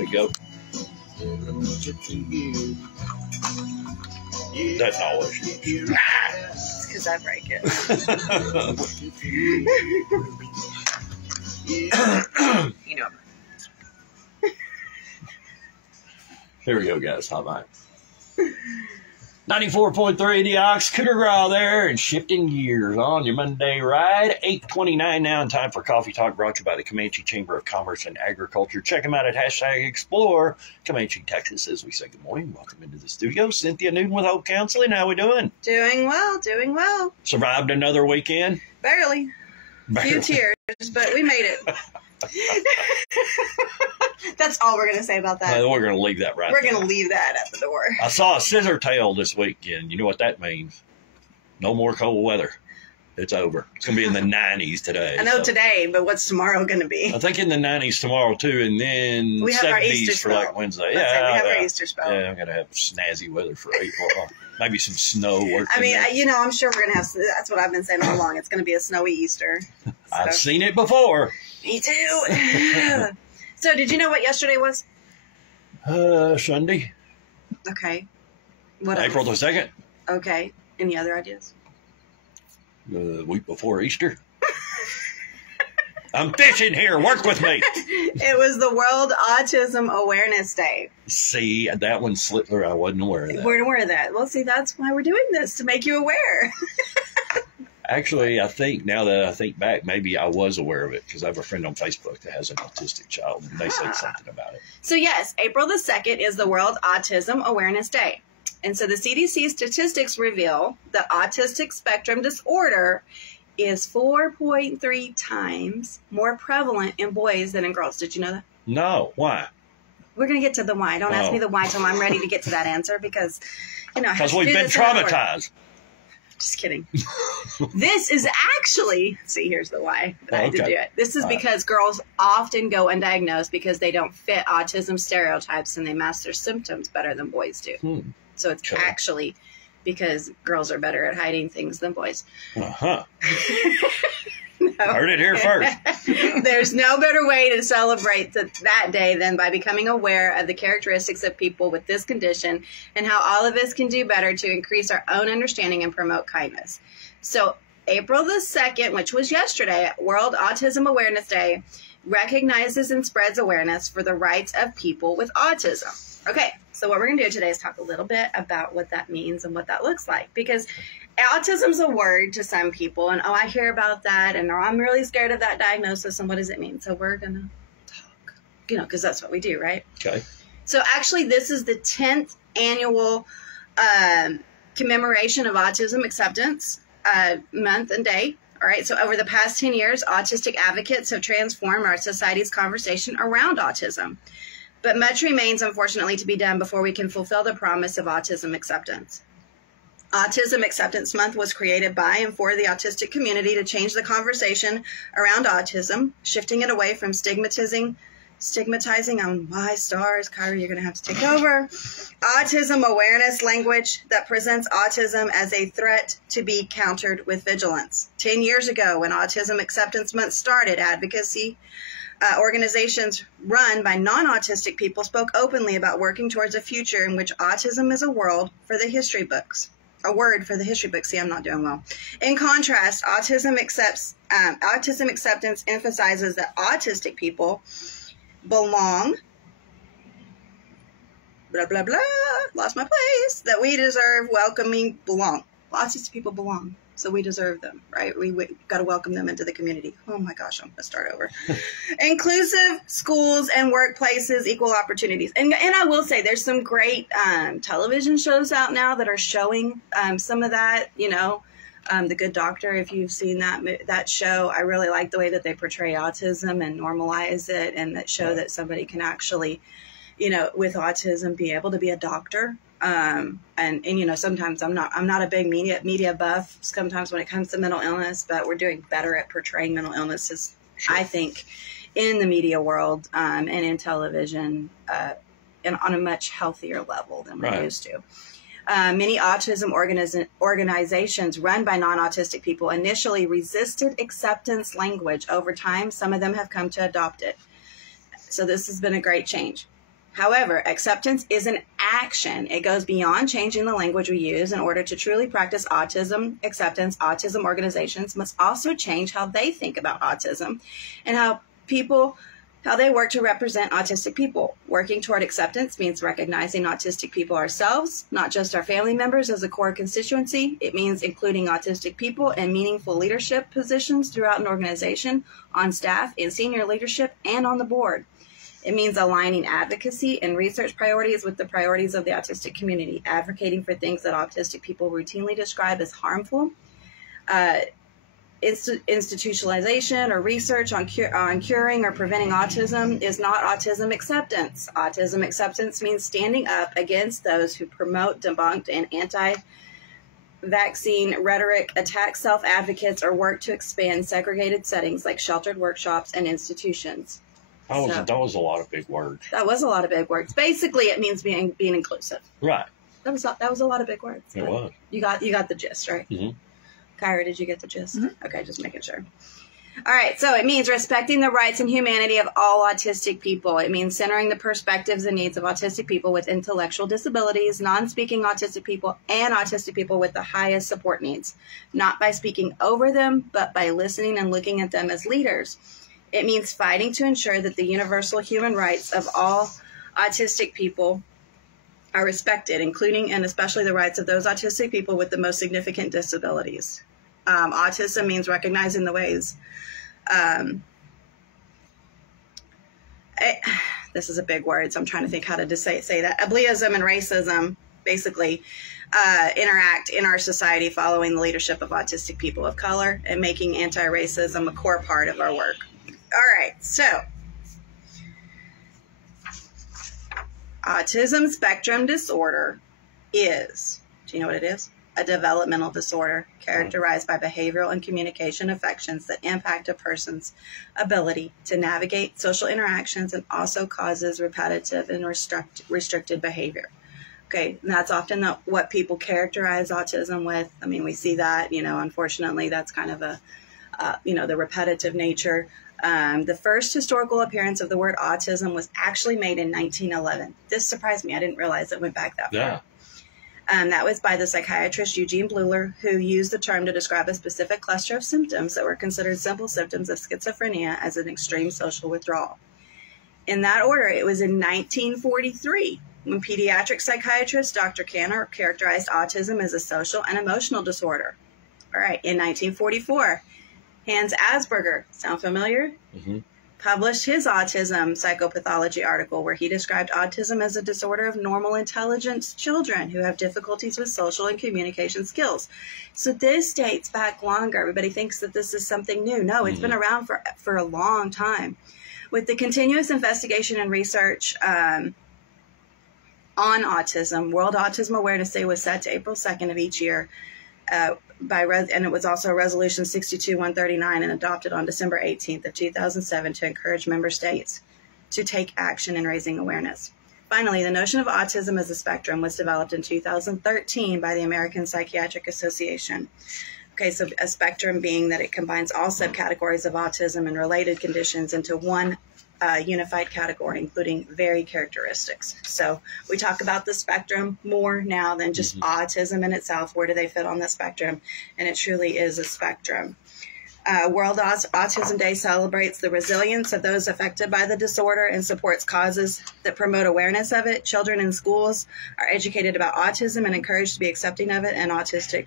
we go. Doesn't always. It's because I break it. You know. Here we go, guys. Hot mic. 94.3 the Ox Cougar there, and shifting gears on your Monday ride. 8:29 now, and time for Coffee Talk, brought to you by the Comanche Chamber of Commerce and Agriculture. Check them out at #Explore Comanche, Texas. As we say good morning, welcome into the studio. Cynthia Newton with Hope Counseling. How we doing? Doing well, doing well. Survived another weekend? Barely. Few tears, but we made it. That's all we're going to say about that. We're going to leave that right We're there. going to leave that at the door. I saw a scissor tail this weekend. You know what that means? No more cold weather. It's over. It's going to be in the 90s today. I know today, but what's tomorrow going to be? I think in the 90s tomorrow, too, and then we have 70s our Easter for spell. like Wednesday. We have our Easter spell. Yeah, I'm going to have snazzy weather for April. Maybe some snow. I mean, I'm sure we're going to have, that's what I've been saying all along. It's going to be a snowy Easter. So. I've seen it before. Me too. So, did you know what yesterday was? Sunday. Okay. What April the 2nd. Okay. Any other ideas? The week before Easter. I'm fishing here. Work with me. It was the World Autism Awareness Day. See, that one slipped through. I wasn't aware of that. We're aware of that. Well, see, that's why we're doing this, to make you aware. Actually, I think now that I think back, maybe I was aware of it because I have a friend on Facebook that has an autistic child, and they said something about it. So yes, April the 2nd is the World Autism Awareness Day. And so the CDC statistics reveal that autistic spectrum disorder is 4.3 times more prevalent in boys than in girls. Did you know that? No. Why? We're going to get to the why. Don't ask me the why till I'm ready to get to that answer because, because we've been traumatized. Just kidding. This is actually, see, here's the why that I had to do it. This is because girls often go undiagnosed because they don't fit autism stereotypes and they mask their symptoms better than boys do. So it's actually because girls are better at hiding things than boys. Uh-huh. No. Heard it here first. There's no better way to celebrate that day than by becoming aware of the characteristics of people with this condition and how all of us can do better to increase our own understanding and promote kindness. So April the 2nd, which was yesterday, World Autism Awareness Day, recognizes and spreads awareness for the rights of people with autism. Okay, so what we're going to do today is talk a little bit about what that means and what that looks like. Because autism's a word to some people, and I hear about that, and I'm really scared of that diagnosis, and what does it mean? So we're going to talk, because that's what we do, right? Okay. So actually, this is the 10th annual commemoration of Autism Acceptance Month and Day. All right, so over the past 10 years, autistic advocates have transformed our society's conversation around autism. But much remains, unfortunately, to be done before we can fulfill the promise of autism acceptance. Autism Acceptance Month was created by and for the autistic community to change the conversation around autism, shifting it away from stigmatizing on why stars. Kyra, you're going to have to take over. Autism awareness language that presents autism as a threat to be countered with vigilance. 10 years ago, when Autism Acceptance Month started, advocacy organizations run by non-autistic people spoke openly about working towards a future in which autism is a word for the history books. See, I'm not doing well. In contrast, autism acceptance emphasizes that autistic people belong, blah, blah, blah, lost my place, that we deserve welcoming, belong. Autistic people belong. So we deserve them, right? We got to welcome them into the community. Oh my gosh, I'm going to start over. Inclusive schools and workplaces, equal opportunities. And I will say there's some great television shows out now that are showing some of that, The Good Doctor, if you've seen that show. I really like the way that they portray autism and normalize it, and that show that somebody can actually, with autism, be able to be a doctor. And sometimes I'm not a big media buff sometimes when it comes to mental illness, but we're doing better at portraying mental illnesses, sure, I think, in the media world and in television and on a much healthier level than we used to. Many autism organizations run by non-autistic people initially resisted acceptance language. Over time, some of them have come to adopt it. So this has been a great change. However, acceptance is an action. It goes beyond changing the language we use. In order to truly practice autism acceptance, autism organizations must also change how they think about autism and how they work to represent autistic people. Working toward acceptance means recognizing autistic people ourselves, not just our family members, as a core constituency. It means including autistic people in meaningful leadership positions throughout an organization, on staff, in senior leadership, and on the board. It means aligning advocacy and research priorities with the priorities of the autistic community, advocating for things that autistic people routinely describe as harmful. Institutionalization or research on curing or preventing autism is not autism acceptance. Autism acceptance means standing up against those who promote, debunk, and anti-vaccine rhetoric, attack self-advocates, or work to expand segregated settings like sheltered workshops and institutions. That was a lot of big words. That was a lot of big words. Basically, it means being inclusive. Right. That was a lot of big words. It was. You got the gist, right? Mm-hmm. Kyra, did you get the gist? Mm-hmm. Okay, just making sure. All right, so it means respecting the rights and humanity of all autistic people. It means centering the perspectives and needs of autistic people with intellectual disabilities, non-speaking autistic people, and autistic people with the highest support needs, not by speaking over them, but by listening and looking at them as leaders. It means fighting to ensure that the universal human rights of all autistic people are respected, including and especially the rights of those autistic people with the most significant disabilities. Autism means recognizing the ways. This is a big word, so I'm trying to think how to say that. Ableism and racism basically interact in our society following the leadership of autistic people of color and making anti-racism a core part of our work. All right, so autism spectrum disorder is, do you know what it is? A developmental disorder characterized by behavioral and communication affections that impact a person's ability to navigate social interactions and also causes repetitive and restricted behavior. Okay, and that's often what people characterize autism with. I mean, we see that, unfortunately, that's kind of the repetitive nature. The first historical appearance of the word autism was actually made in 1911. This surprised me. I didn't realize it went back that far. Yeah. That was by the psychiatrist Eugene Bleuler, who used the term to describe a specific cluster of symptoms that were considered simple symptoms of schizophrenia as an extreme social withdrawal. In that order, it was in 1943 when pediatric psychiatrist Dr. Kanner characterized autism as a social and emotional disorder. All right, in 1944, Hans Asperger, sound familiar? Mm-hmm. Published his autism psychopathology article where he described autism as a disorder of normal intelligence children who have difficulties with social and communication skills. So this dates back longer. Everybody thinks that this is something new. No, it's been around for a long time. With the continuous investigation and research on autism, World Autism Awareness Day was set to April 2nd of each year. And it was also Resolution 62-139 and adopted on December 18th of 2007 to encourage member states to take action in raising awareness. Finally, the notion of autism as a spectrum was developed in 2013 by the American Psychiatric Association. Okay, so a spectrum being that it combines all subcategories of autism and related conditions into one unified category, including varied characteristics. So we talk about the spectrum more now than just autism in itself. Where do they fit on the spectrum? And it truly is a spectrum. World Autism Day celebrates the resilience of those affected by the disorder and supports causes that promote awareness of it. Children in schools are educated about autism and encouraged to be accepting of it and autistic.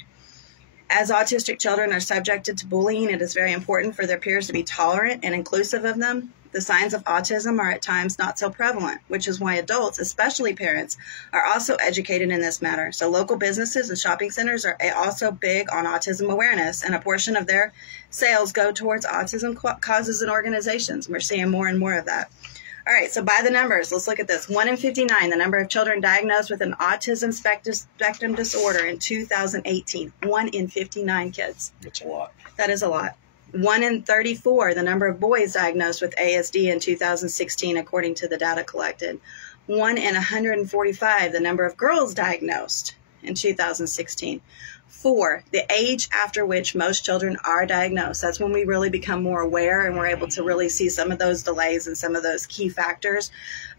As autistic children are subjected to bullying, it is very important for their peers to be tolerant and inclusive of them. The signs of autism are at times not so prevalent, which is why adults, especially parents, are also educated in this matter. So local businesses and shopping centers are also big on autism awareness, and a portion of their sales go towards autism causes and organizations. We're seeing more and more of that. All right, so by the numbers, let's look at this. 1 in 59, the number of children diagnosed with an autism spectrum disorder in 2018. 1 in 59 kids. That's a lot. That is a lot. 1 in 34, the number of boys diagnosed with ASD in 2016, according to the data collected. 1 in 145, the number of girls diagnosed in 2016. 4, the age after which most children are diagnosed. That's when we really become more aware and we're able to really see some of those delays and some of those key factors,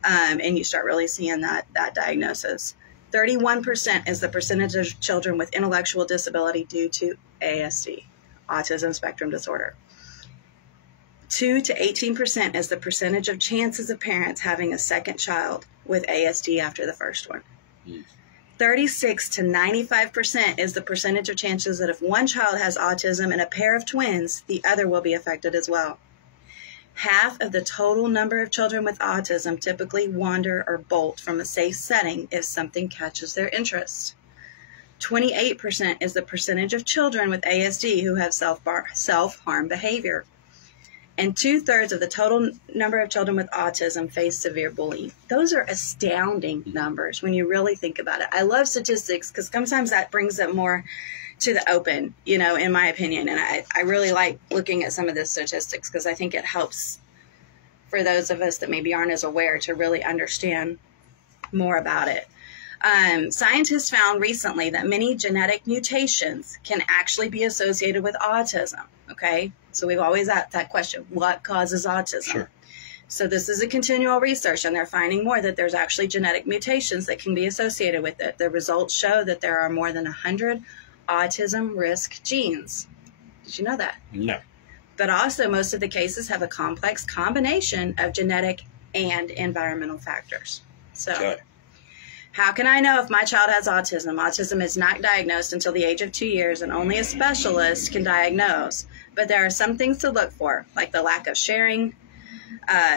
and you start really seeing that diagnosis. 31% is the percentage of children with intellectual disability due to ASD, autism spectrum disorder. 2 to 18% is the percentage of chances of parents having a second child with ASD after the first one. 36 to 95% is the percentage of chances that if one child has autism and a pair of twins, the other will be affected as well. Half of the total number of children with autism typically wander or bolt from a safe setting if something catches their interest. 28% is the percentage of children with ASD who have self-harm behavior. And 2/3 of the total number of children with autism face severe bullying. Those are astounding numbers when you really think about it. I love statistics because sometimes that brings it more to the open, you know, in my opinion. And I really like looking at some of the statistics because I think it helps for those of us that maybe aren't as aware to really understand more about it. Scientists found recently that many genetic mutations can actually be associated with autism. Okay, so we've always asked that question, what causes autism? Sure. So this is a continual research, and they're finding more that there's actually genetic mutations that can be associated with it. The results show that there are more than 100 autism risk genes. Did you know that? No. But also most of the cases have a complex combination of genetic and environmental factors. So Okay. how can I know if my child has autism? Autism is not diagnosed until the age of 2 years, and only a specialist can diagnose. But there are some things to look for, like the lack of sharing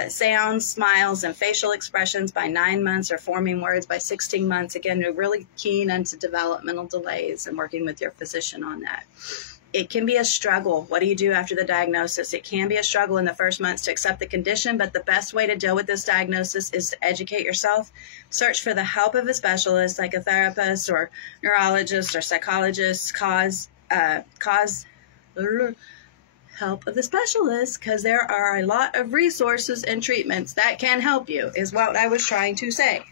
sounds, smiles, and facial expressions by 9 months, or forming words by 16 months. Again, we're really keen into developmental delays and working with your physician on that. It can be a struggle. What do you do after the diagnosis? It can be a struggle in the first months to accept the condition, but the best way to deal with this diagnosis is to educate yourself. Search for the help of a specialist like a therapist or neurologist or psychologist. Help of the specialist, because there are a lot of resources and treatments that can help you, is what I was trying to say.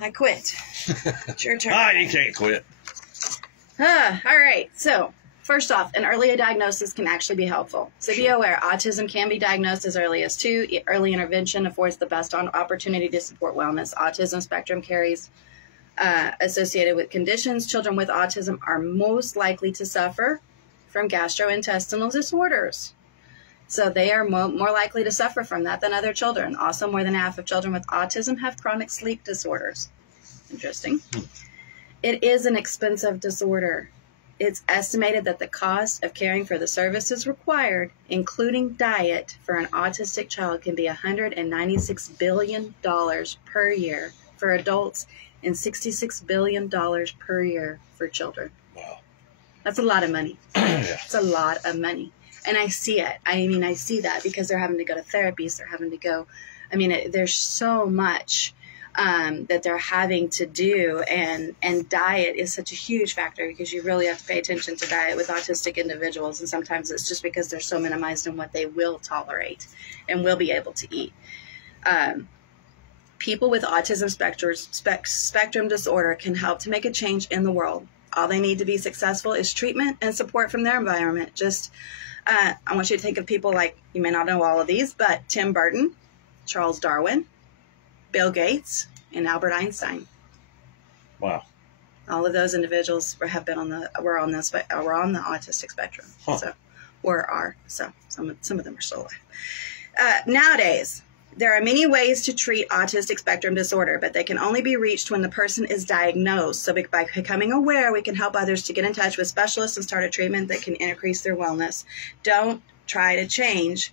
I quit. It's your turn. You can't quit. All right. So first off, an early diagnosis can actually be helpful. So be aware, autism can be diagnosed as early as 2. Early intervention affords the best opportunity to support wellness. Autism spectrum carries associated with conditions. Children with autism are most likely to suffer from gastrointestinal disorders. So they are more likely to suffer from that than other children. Also, more than half of children with autism have chronic sleep disorders. Interesting. It is an expensive disorder. It's estimated that the cost of caring for the services required, including diet, for an autistic child can be $196 billion per year for adults and $66 billion per year for children. Wow. That's a lot of money. Yeah. It's a lot of money. And I see it. I mean, I see that because they're having to go to therapies. They're having to go. I mean, there's so much that they're having to do. And diet is such a huge factor because you really have to pay attention to diet with autistic individuals. And sometimes it's just because they're so minimized in what they will tolerate and will be able to eat. People with autism spectrum disorder can help to make a change in the world. All they need to be successful is treatment and support from their environment. Just, I want you to think of people like, you may not know all of these, but Tim Burton, Charles Darwin, Bill Gates, and Albert Einstein. Wow. All of those individuals have been were on the autistic spectrum. Huh. So some of them are still alive. Nowadays, there are many ways to treat autistic spectrum disorder, but they can only be reached when the person is diagnosed. So by becoming aware, we can help others to get in touch with specialists and start a treatment that can increase their wellness. Don't try to change.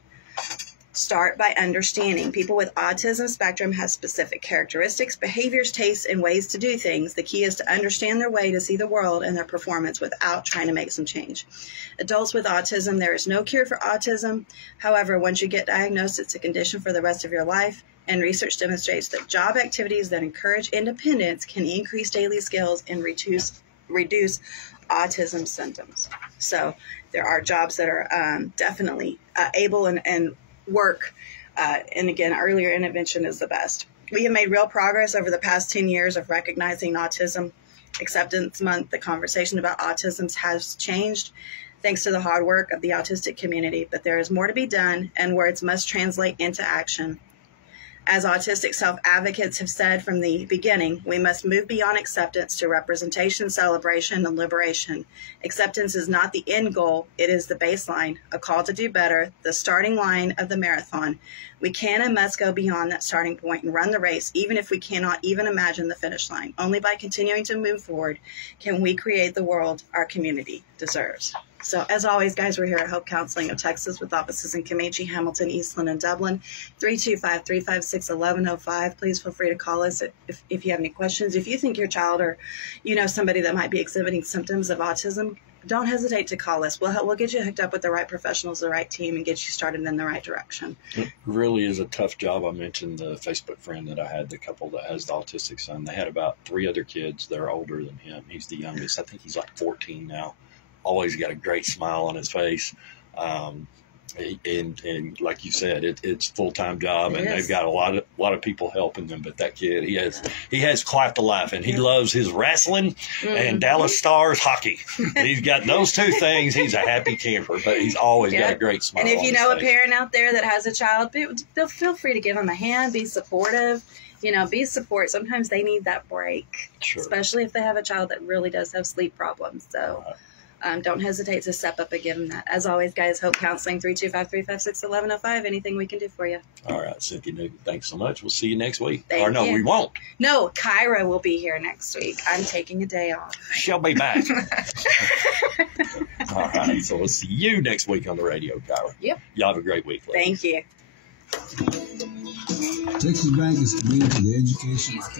Start by understanding. People with autism spectrum have specific characteristics, behaviors, tastes, and ways to do things. The key is to understand their way to see the world and their performance without trying to make some change. Adults with autism, there is no cure for autism. However, once you get diagnosed, it's a condition for the rest of your life. And research demonstrates that job activities that encourage independence can increase daily skills and reduce autism symptoms. So there are jobs that are definitely able and work, and again, earlier intervention is the best. We have made real progress over the past 10 years of recognizing autism Acceptance Month, the conversation about autism has changed thanks to the hard work of the autistic community, but there is more to be done, and words must translate into action. As autistic self-advocates have said from the beginning, we must move beyond acceptance to representation, celebration, and liberation. Acceptance is not the end goal, it is the baseline, a call to do better, the starting line of the marathon. We can and must go beyond that starting point and run the race, even if we cannot even imagine the finish line. Only by continuing to move forward can we create the world our community deserves. So as always, guys, we're here at Hope Counseling of Texas with offices in Comanche, Hamilton, Eastland, and Dublin. 325-356-1105. Please feel free to call us if you have any questions. If you think your child or you know somebody that might be exhibiting symptoms of autism, don't hesitate to call us. We'll get you hooked up with the right professionals, the right team, and get you started in the right direction. It really is a tough job. I mentioned the Facebook friend that I had, the couple that has the autistic son. They had about 3 other kids that are older than him. He's the youngest. I think he's like 14 now. Always got a great smile on his face. And like you said, it's full-time job, and they've got a lot of people helping them. But that kid, he has quite the life, and he loves his wrestling and Dallas Stars hockey. He's got those 2 things. He's a happy camper, but he's always got a great smile. And if you know a face. parent out there that has a child, feel free to give them a hand. Be supportive. Be support. Sometimes they need that break, especially if they have a child that really does have sleep problems. So. Don't hesitate to step up and give them that. As always, guys, Hope Counseling, 325-356-1105. Anything we can do for you. All right, Cynthia, thanks so much. We'll see you next week. Thank you. We won't. No, Kyra will be here next week. I'm taking a day off. She'll be back. All right, so we'll see you next week on the radio, Kyra. Yep. Y'all have a great week. Thank you. Texas Bank is committed to the education of